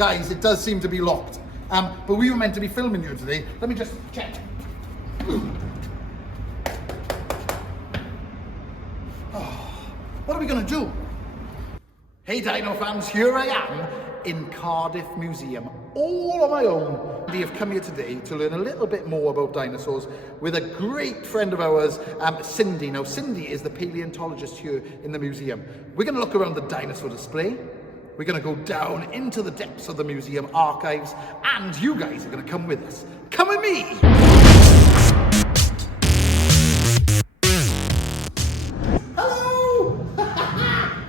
guys, it does seem to be locked. But we were meant to be filming you today. Let me just check. What are we going to do? Hey Dino fans, here I am in Cardiff Museum, all on my own. We have come here today to learn a little bit more about dinosaurs with a great friend of ours, Cindy. Now Cindy is the paleontologist here in the museum. We're going to look around the dinosaur display. We're going to go down into the depths of the museum archives, and you guys are going to come with us. Come with me!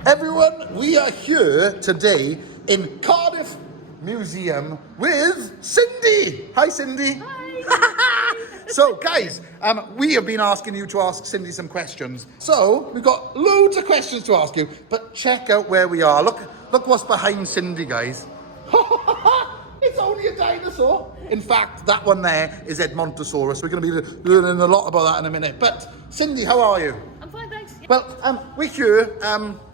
Everyone, we are here today in Cardiff Museum with Cindy. Hi, Cindy. Hi. So, guys, we have been asking you to ask Cindy some questions. So, we've got loads of questions to ask you, but check out where we are. Look what's behind Cindy, guys. It's only a dinosaur. In fact, that one there is Edmontosaurus. We're going to be learning a lot about that in a minute. But, Cindy, how are you? I'm fine, thanks. Well, we're here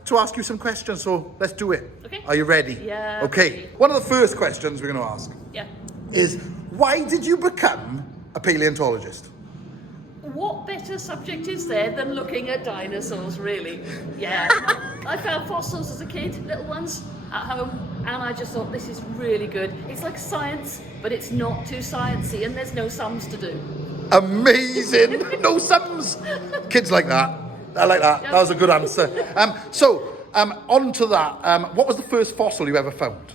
to ask you some questions, so let's do it. Okay. Are you ready? Yeah. Okay. One of the first questions we're going to ask is, why did you become a paleontologist? What better subject is there than looking at dinosaurs, really? Yeah. I found fossils as a kid, little ones, at home, and I just thought this is really good. It's like science, but it's not too sciencey, and there's no sums to do. Amazing! No sums! Kids like that. I like that. That was a good answer. On to that. What was the first fossil you ever found?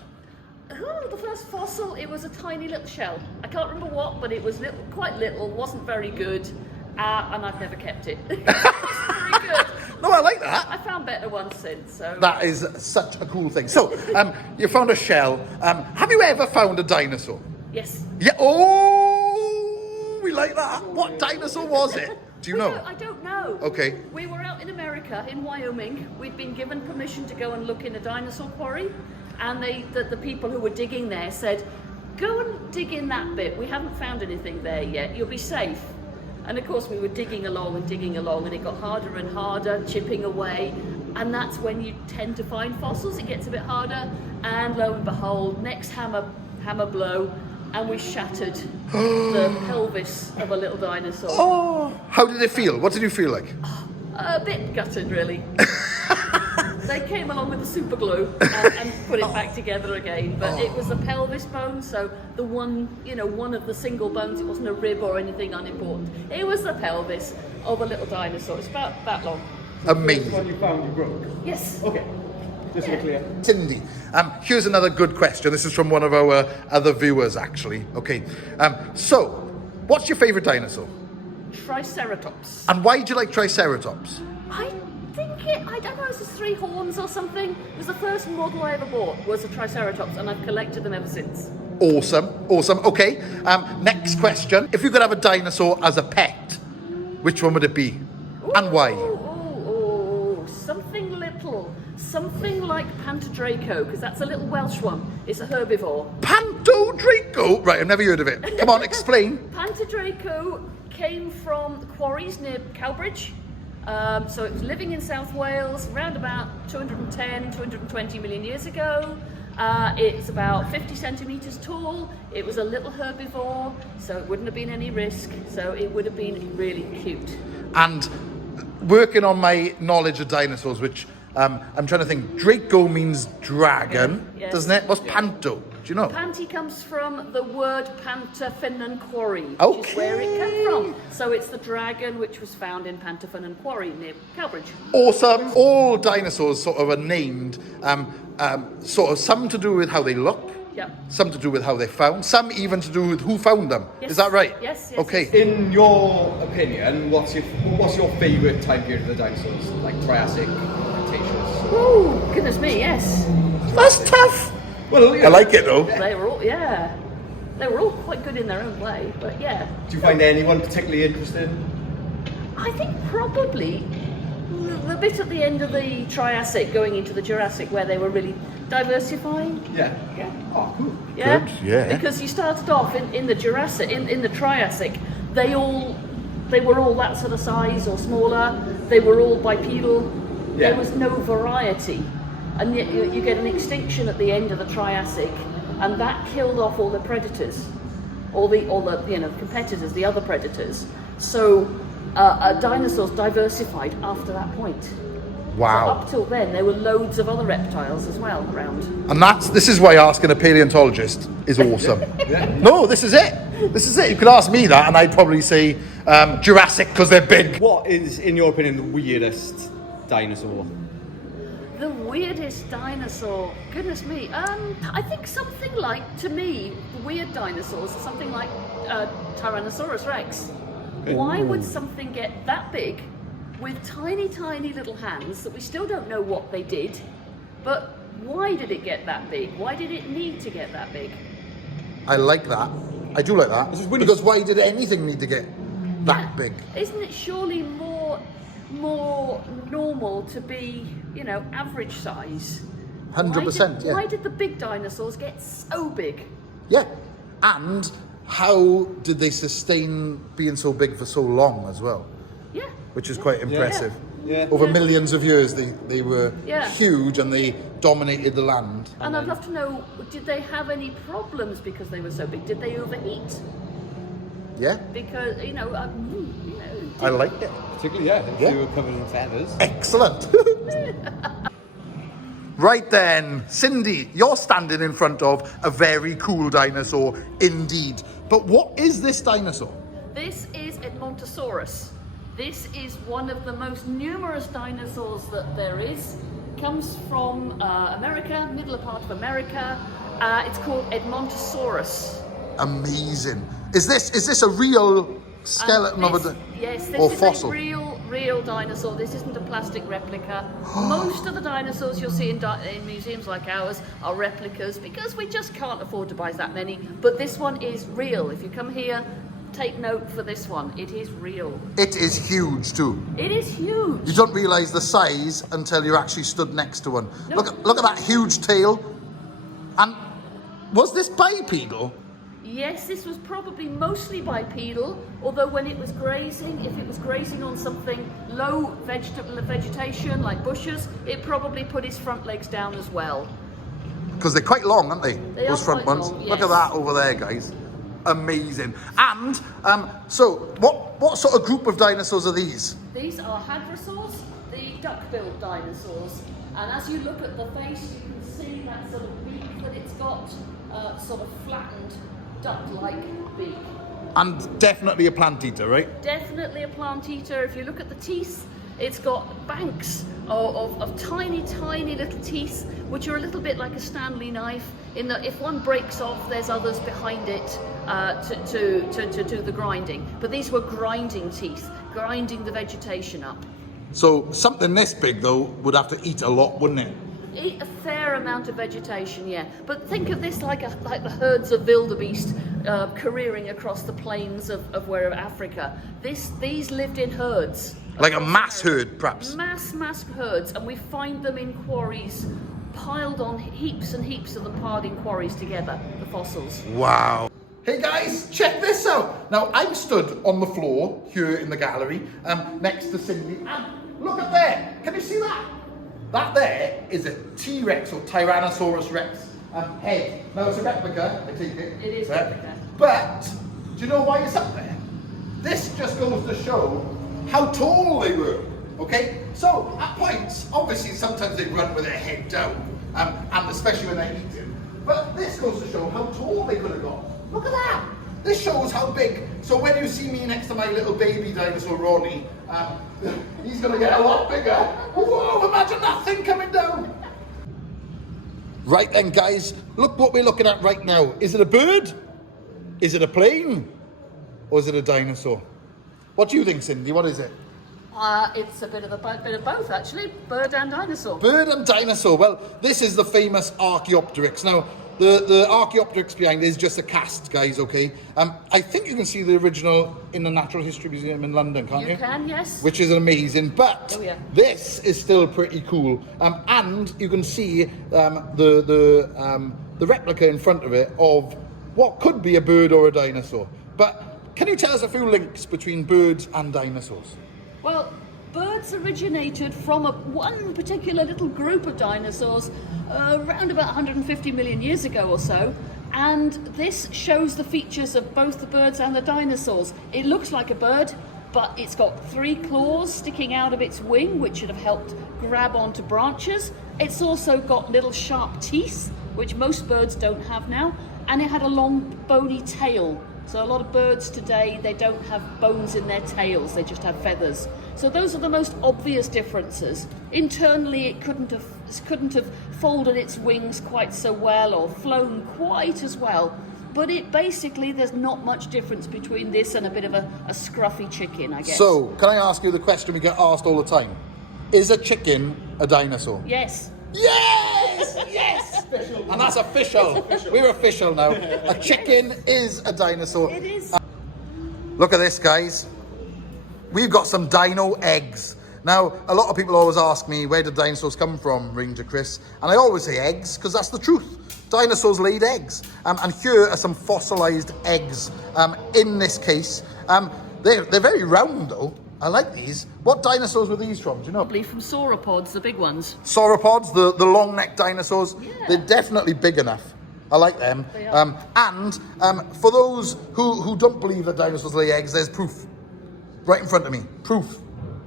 Oh, the first fossil, it was a tiny little shell. I can't remember what, but it was quite little, wasn't very good, and I've never kept it. It was very good. No, I like that. I found better ones since. So. That is such a cool thing. So, you found a shell. Have you ever found a dinosaur? Yes. Yeah. Oh, we like that. What dinosaur was it? Do you know? I don't know. Okay. We were out in America, in Wyoming. We'd been given permission to go and look in a dinosaur quarry, and the people who were digging there said, go and dig in that bit. We haven't found anything there yet. You'll be safe. And of course we were digging along, and it got harder and harder, chipping away. And that's when you tend to find fossils. It gets a bit harder, and lo and behold, next hammer blow, and we shattered the pelvis of a little dinosaur. Oh, how did it feel? What did you feel like? A bit gutted, really. They came along with the super glue and put it back together again, but it was a pelvis bone, so the one of the single bones. It wasn't a rib or anything unimportant. It was the pelvis of a little dinosaur. It's about that long. Amazing. The one you found you broke? Yes. Okay, just to be clear. Cindy, here's another good question. This is from one of our other viewers, actually. Okay, so what's your favourite dinosaur? Triceratops. And why do you like Triceratops? I don't know, it's just 3 horns or something. It was the first model I ever bought, was a Triceratops, and I've collected them ever since. Awesome. Okay, next question. If you could have a dinosaur as a pet, which one would it be? And why? Something little. Something like Pantodraco, because that's a little Welsh one. It's a herbivore. Pantodraco? Right, I've never heard of it. Come on, explain. Pantodraco came from the quarries near Cowbridge. So it was living in South Wales around about 220 million years ago. It's about 50 centimetres tall. It was a little herbivore, so it wouldn't have been any risk. So it would have been really cute. And working on my knowledge of dinosaurs, which I'm trying to think, Draco means dragon, Yes. doesn't it? What's Panto? Do you know? Panty comes from the word Pantafinnan Quarry, which Okay. is where it came from. So it's the dragon which was found in Pantafinnan Quarry near Cowbridge. Awesome. All dinosaurs sort of are named, sort of some to do with how they look, Yep. some to do with how they're found, some even to do with who found them. Yes. Is that right? Yes. Okay. In your opinion, what's your favourite time period of the dinosaurs? Like Triassic, Cretaceous? Oh, goodness me, yes. That's tough. Well, I like it though. They were all quite good in their own way, but yeah. Do you find anyone particularly interesting? I think probably the bit at the end of the Triassic going into the Jurassic where they were really diversifying. Yeah. Yeah. Oh, cool. Yeah. Good, yeah. Because you started off in the Jurassic, in the Triassic, they were all that sort of size or smaller. They were all bipedal. Yeah. There was no variety. And yet you get an extinction at the end of the Triassic, and that killed off all the predators, all the competitors, the other predators. So dinosaurs diversified after that point. Wow. So up till then, there were loads of other reptiles as well around. And this is why asking a paleontologist is awesome. No, this is it. This is it. You could ask me that, and I'd probably say Jurassic because they're big. What is, in your opinion, the weirdest dinosaur? The weirdest dinosaur, goodness me. I think something like, to me, weird dinosaurs are something like Tyrannosaurus Rex. Why would something get that big with tiny, tiny little hands that we still don't know what they did? But why did it get that big? Why did it need to get that big? I like that. I do like that. Because why did anything need to get that big? Isn't it surely more normal to be, average size? 100%, yeah. Why did the big dinosaurs get so big? Yeah. And how did they sustain being so big for so long as well? Yeah. Which is quite impressive. Yeah. Over millions of years, they were Yeah. huge and they dominated the land. And I'd love to know, did they have any problems because they were so big? Did they overheat? Yeah. Because, I like it. Particularly, if they were covered in feathers. Excellent. Right then, Cindy, you're standing in front of a very cool dinosaur indeed. But what is this dinosaur? This is Edmontosaurus. This is one of the most numerous dinosaurs that there is. Comes from America, middle part of America. It's called Edmontosaurus. Amazing. Is this a real skeleton of a Yes, this or is fossil? a real dinosaur. This isn't a plastic replica. Most of the dinosaurs you'll see in museums like ours are replicas because we just can't afford to buy that many. But this one is real. If you come here, take note for this one. It is real. It is huge too. It is huge. You don't realise the size until you're actually stood next to one. No. Look at that huge tail. And was this bipedal? Yes, this was probably mostly bipedal, although when it was grazing, if it was grazing on something low vegetation like bushes, it probably put his front legs down as well. Because they're quite long, aren't they? They Those are front quite ones. long, Look yes. at that over there, guys. Amazing. And so what sort of group of dinosaurs are these? These are hadrosaurs, the duck-billed dinosaurs. And as you look at the face, you can see that sort of beak that it's got, sort of flattened duck-like beak. And definitely a plant eater, right? Definitely a plant eater. If you look at the teeth, it's got banks of tiny, tiny little teeth, which are a little bit like a Stanley knife, in that if one breaks off, there's others behind it to do the grinding. But these were grinding teeth, grinding the vegetation up. So something this big, though, would have to eat a lot, wouldn't it? Eat a fair amount of vegetation, yeah. But think of this like the herds of wildebeest careering across the plains of wherever Africa. These lived in herds. Like a mass herd, perhaps. Mass herds, and we find them in quarries, piled on heaps and heaps of them piled in quarries together, the fossils. Wow. Hey guys, check this out. Now, I'm stood on the floor here in the gallery, next to Cindy, and look at there. Can you see that? That there is a T.rex or Tyrannosaurus Rex head. Now, it's a replica, I take it. It is a replica. But, do you know why it's up there? This just goes to show how tall they were, okay? So, at points, obviously, sometimes they run with their head down, and especially when they're eating. But this goes to show how tall they could have got. Look at that! This shows how big. So when you see me next to my little baby dinosaur Ronnie, he's gonna get a lot bigger. Whoa, imagine that thing coming down. Right then, guys, look what we're looking at right now. Is it a bird? Is it a plane? Or is it a dinosaur? What do you think, Cindy? What is it? It's a bit of both, actually. Bird and dinosaur. Bird and dinosaur. Well, this is the famous Archaeopteryx. Now, the Archaeopteryx behind is just a cast, guys, okay? I think you can see the original in the Natural History Museum in London, can't you? You can, yes. Which is amazing, but Oh, yeah. this is still pretty cool. And you can see the replica in front of it of what could be a bird or a dinosaur. But can you tell us a few links between birds and dinosaurs? Well, birds birds originated from one particular little group of dinosaurs around about 150 million years ago or so. And this shows the features of both the birds and the dinosaurs. It looks like a bird, but it's got 3 claws sticking out of its wing, which should have helped grab onto branches. It's also got little sharp teeth, which most birds don't have now, and it had a long bony tail. So a lot of birds today, they don't have bones in their tails, they just have feathers. So those are the most obvious differences. Internally, it couldn't have folded its wings quite so well or flown quite as well. But it basically, there's not much difference between this and a bit of a scruffy chicken, I guess. So, can I ask you the question we get asked all the time? Is a chicken a dinosaur? Yes. Yes! Yes! And that's official. We're official now. A chicken is a dinosaur. It is. Look at this, guys. We've got some dino eggs. Now, a lot of people always ask me, where did dinosaurs come from, Ranger Chris? And I always say eggs, because that's the truth. Dinosaurs laid eggs. And here are some fossilized eggs. In this case, they're very round, though. I like these. What dinosaurs were these from? Do you know? Probably from sauropods, the big ones. Sauropods, the long-necked dinosaurs. Yeah. They're definitely big enough. I like them. They are. And for those who don't believe that dinosaurs lay eggs, there's proof. Right in front of me. Proof.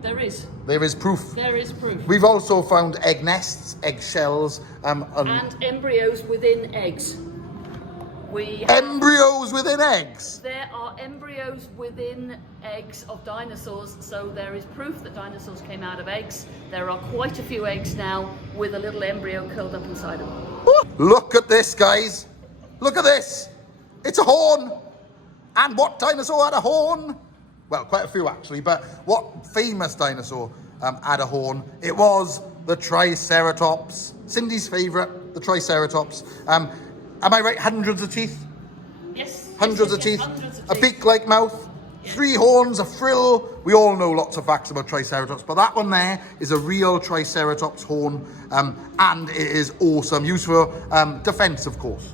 There is. There is proof. There is proof. We've also found egg nests, egg shells, And embryos within eggs. embryos within eggs. There are embryos within eggs of dinosaurs, so there is proof that dinosaurs came out of eggs. There are quite a few eggs now with a little embryo curled up inside them. Look at this, guys. Look at this. It's a horn. And what dinosaur had a horn? Well, quite a few actually, but what famous dinosaur had a horn? It was the Triceratops. Cindy's favourite, the Triceratops. Am I right? Hundreds of teeth? Yes. Hundreds of teeth. Hundreds of A teeth. beak-like mouth. 3 horns, a frill. We all know lots of facts about Triceratops, but that one there is a real Triceratops horn, and it is awesome. Used for defence, of course.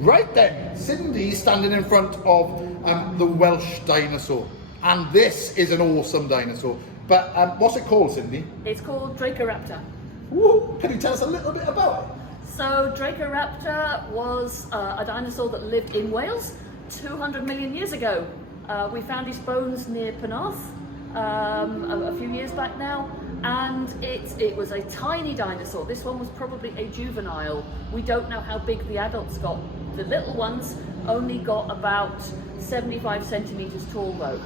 Right then, Cindy's standing in front of the Welsh dinosaur. And this is an awesome dinosaur. But what's it called, Cindy? It's called Dracoraptor. Woo! Can you tell us a little bit about it? So Dracoraptor was a dinosaur that lived in Wales 200 million years ago. We found his bones near Penarth a few years back now, and it was a tiny dinosaur. This one was probably a juvenile. We don't know how big the adults got. The little ones only got about 75 centimetres tall though.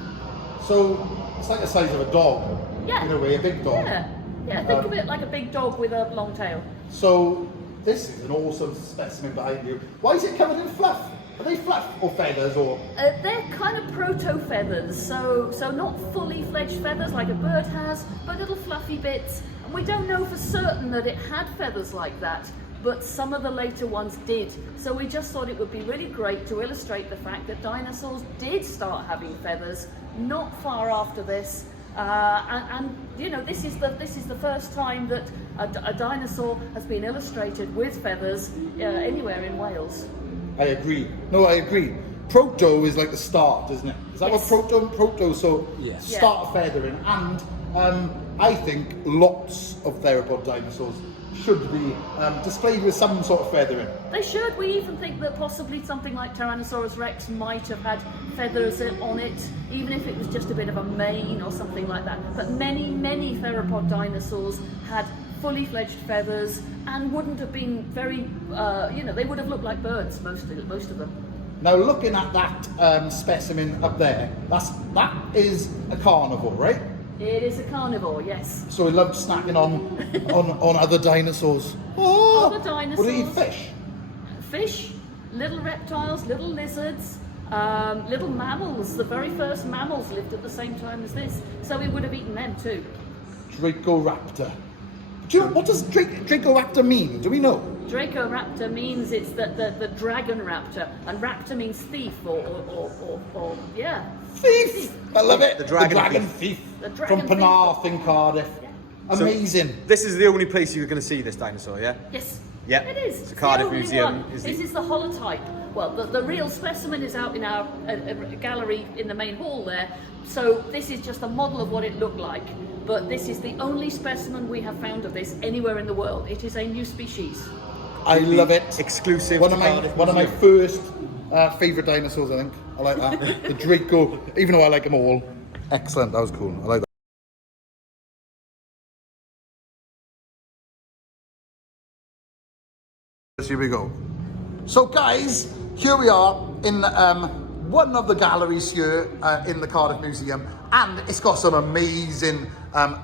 So it's like the size of a dog. Yeah. In a way, a big dog. Yeah, think of it like a big dog with a long tail. So this is an awesome specimen behind you. Why is it covered in fluff? Are they fluff or feathers or? They're kind of proto-feathers, so not fully fledged feathers like a bird has, but little fluffy bits. And we don't know for certain that it had feathers like that, but some of the later ones did. So we just thought it would be really great to illustrate the fact that dinosaurs did start having feathers not far after this. And you know, this is the first time that a dinosaur has been illustrated with feathers anywhere in Wales. I agree. No, I agree. Proto is like the start, isn't it? Is that Yes. what proto? So Yes. start feathering, and I think lots of theropod dinosaurs should be displayed with some sort of feathering. They should. We even think that possibly something like Tyrannosaurus Rex might have had feathers on it, even if it was just a bit of a mane or something like that. But many, many theropod dinosaurs had fully fledged feathers and wouldn't have been very, they would have looked like birds, most of them. Now, looking at that specimen up there, that is a carnivore, right? It is a carnivore, yes. So it loves snacking on other dinosaurs. Oh, Other dinosaurs. Would it eat fish? Fish, little reptiles, little lizards, little mammals. The very first mammals lived at the same time as this, so we would have eaten them too. Dracoraptor. Do you know, what does Dracoraptor mean? Do we know? Dracoraptor means it's the dragon raptor, and raptor means thief or yeah. Thief! I love it. The dragon thief. The dragon From thief. Penarth in Cardiff. So- Amazing. This is the only place you're going to see this dinosaur, yeah? Yes. Yeah. It is. It's a It's Cardiff the only Museum, one. is This it? is the holotype. well, the real specimen is out in our gallery in the main hall there. So this is just a model of what it looked like. But this is the only specimen we have found of this anywhere in the world. It is a new species. I love it. Exclusive. One of my first favourite dinosaurs, I think. I like that. The Draco, even though I like them all. Excellent, that was cool. I like that. Here we go. So guys, here we are in one of the galleries here in the Cardiff Museum, and it's got some amazing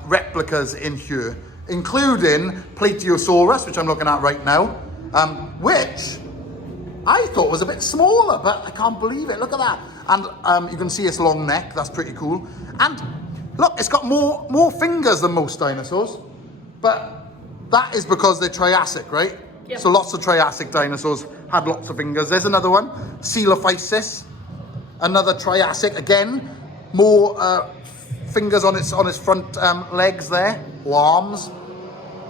replicas in here, including Palaeontologist, which I'm looking at right now, which I thought was a bit smaller, but I can't believe it. Look at that. And you can see its long neck. That's pretty cool. And look, it's got more fingers than most dinosaurs, but that is because they're Triassic, right? Yep. So lots of Triassic dinosaurs had lots of fingers. There's another one, Coelophysis, another Triassic, again, more fingers on its front legs there, or arms.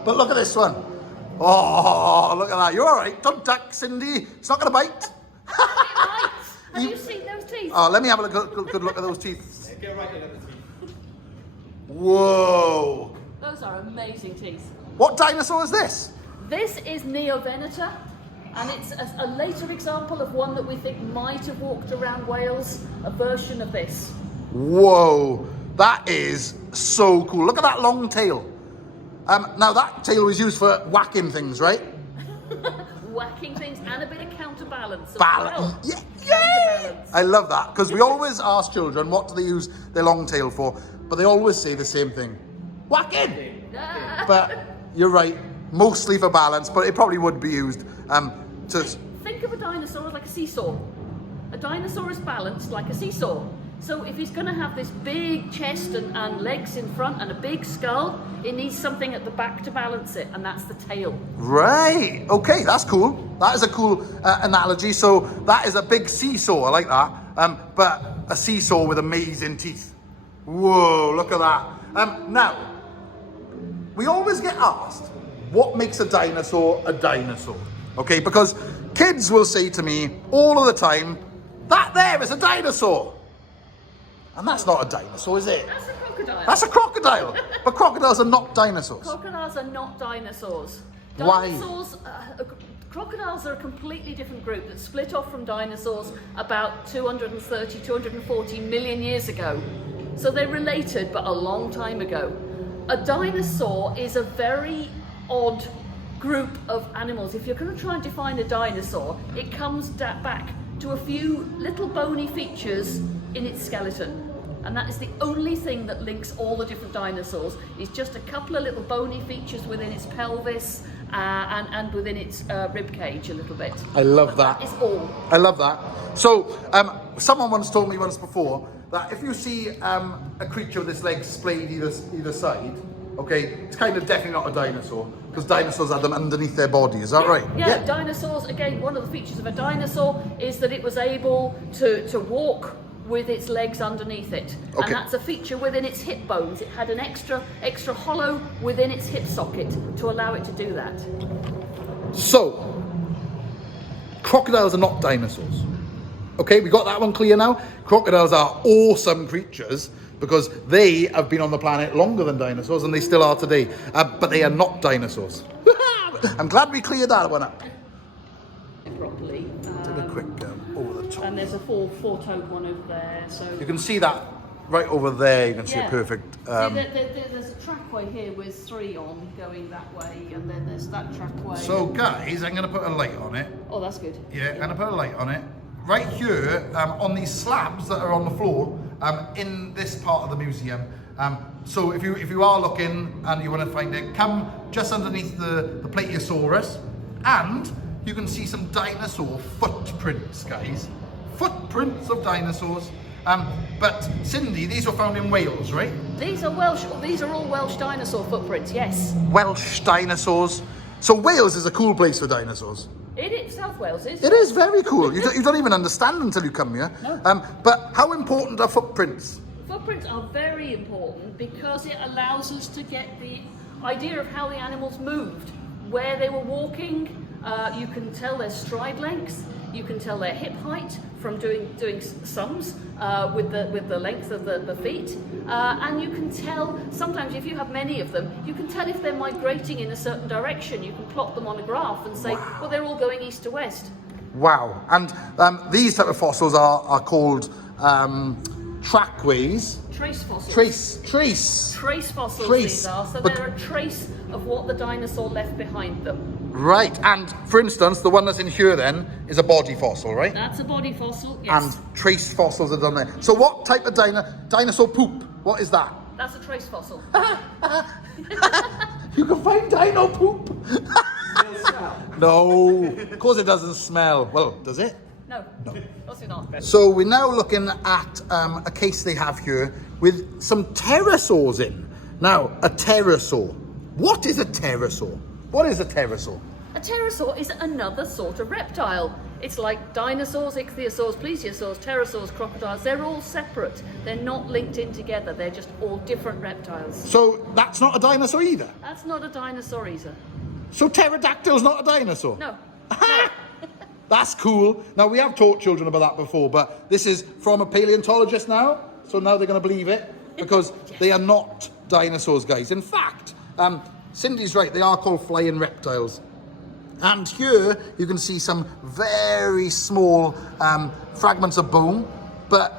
But look at this one. Oh, look at that. You're all right. Don't duck, Cindy. It's not going to bite. Have you seen those teeth? Oh, let me have a good look at those teeth. Get right in at the teeth. Whoa. Those are amazing teeth. What dinosaur is this? This is Neovenator, and it's a later example of one that we think might have walked around Wales, a version of this. Whoa, that is so cool. Look at that long tail. Now that tail was used for whacking things, right? Whacking things and a bit of counterbalance. As Balance. well. Yeah. Yay! I love that, because we always ask children what do they use their long tail for, but they always say the same thing. Whacking! But you're right, mostly for balance, but it probably would be used to... Think of a dinosaur as like a seesaw. A dinosaur is balanced like a seesaw. So if he's going to have this big chest and legs in front and a big skull, it needs something at the back to balance it, and that's the tail. Right, okay, that's cool. That is a cool analogy. So that is a big seesaw, I like that. But a seesaw with amazing teeth. Whoa, look at that. Now, we always get asked, what makes a dinosaur a dinosaur? Okay, because kids will say to me all of the time, that there is a dinosaur. And that's not a dinosaur, is it? That's a crocodile. That's a crocodile. But crocodiles are not dinosaurs. Crocodiles are not dinosaurs. Why? Dinosaurs, crocodiles are a completely different group that split off from dinosaurs about 230, 240 million years ago. So they're related, but a long time ago. A dinosaur is a very odd group of animals. If you're going to try and define a dinosaur, it comes back to a few little bony features in its skeleton. And that is the only thing that links all the different dinosaurs. It's just a couple of little bony features within its pelvis and within its rib cage a little bit. I love that. That is all. I love that. So, someone once told me once before that if you see a creature with its legs splayed either side, okay, it's kind of definitely not a dinosaur, because dinosaurs had them underneath their body. Is that right? Yeah, dinosaurs, again, one of the features of a dinosaur is that it was able to walk with its legs underneath it. Okay. And that's a feature within its hip bones. It had an extra hollow within its hip socket to allow it to do that. So, crocodiles are not dinosaurs. Okay, we got that one clear now. Crocodiles are awesome creatures because they have been on the planet longer than dinosaurs, and they still are today. But they are not dinosaurs. I'm glad we cleared that one up. Properly. Take a quick over the top. And there's a four-toed one over there. So You can see that right over there. You can see yeah. a perfect. See, there's a trackway here with 3 on going that way, and then there's that trackway. So, guys, I'm going to put a light on it. Oh, that's good. Yeah, I'm going to put a light on it. Right here, on these slabs that are on the floor, in this part of the museum. So if you are looking and you want to find it, come just underneath the Palaeontologist, and you can see some dinosaur footprints, guys. Footprints of dinosaurs. But Cindy, these were found in Wales, right? These are Welsh. These are all Welsh dinosaur footprints. Yes. Welsh dinosaurs. So Wales is a cool place for dinosaurs. South Wales is. It is very cool. You don't even understand until you come here. No. But how important are footprints? Footprints are very important because it allows us to get the idea of how the animals moved, where they were walking. You can tell their stride lengths. You can tell their hip height from doing sums with the length of the feet, and you can tell sometimes if you have many of them, you can tell if they're migrating in a certain direction. You can plot them on a graph and say, well, they're all going east to west. Wow. And these type of fossils are called trackways. Trace fossils. Trace Fossils these are, so But- they're a trace of what the dinosaur left behind them. Right, and for instance, the one that's in here then is a body fossil, right? That's a body fossil, yes. And trace fossils are done there. So what type of dinosaur poop? What is that? That's a trace fossil. You can find dino poop. No, of course it doesn't smell. Well, does it? No, of course not. So we're now looking at a case they have here with some pterosaurs in. Now, a pterosaur. What is a pterosaur? What is a pterosaur? A pterosaur is another sort of reptile. It's like dinosaurs, ichthyosaurs, plesiosaurs, pterosaurs, crocodiles. They're all separate. They're not linked in together. They're just all different reptiles. So that's not a dinosaur either? That's not a dinosaur either. So pterodactyl's not a dinosaur? No. That's cool. Now, we have taught children about that before, but this is from a paleontologist now, so now they're going to believe it, because they are not dinosaurs, guys. In fact, Cindy's right, they are called flying reptiles. And here you can see some very small fragments of bone, but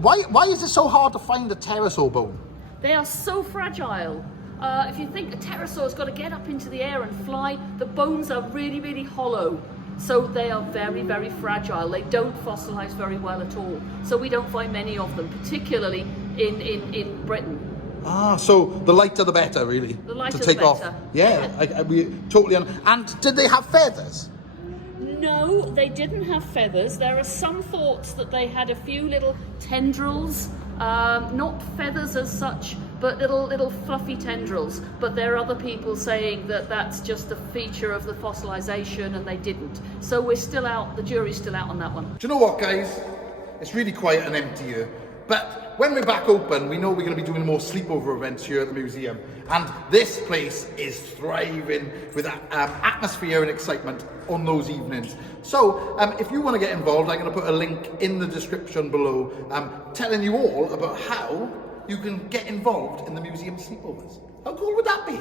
why is it so hard to find a pterosaur bone? They are so fragile. If you think a pterosaur's got to get up into the air and fly, the bones are really, really hollow. So they are very, very fragile. They don't fossilize very well at all. So we don't find many of them, particularly in Britain. Ah, so the lighter the better, really. The lighter to take the off. better. Yeah, we totally. And did they have feathers? No, they didn't have feathers. There are some thoughts that they had a few little tendrils, not feathers as such, but little fluffy tendrils. But there are other people saying that that's just a feature of the fossilization and they didn't. So we're still out, the jury's still out on that one. Do you know what, guys? It's really quiet and empty here. But when we're back open, we know we're going to be doing more sleepover events here at the museum. And this place is thriving with atmosphere and excitement on those evenings. So if you want to get involved, I'm going to put a link in the description below telling you all about how you can get involved in the museum sleepovers. How cool would that be?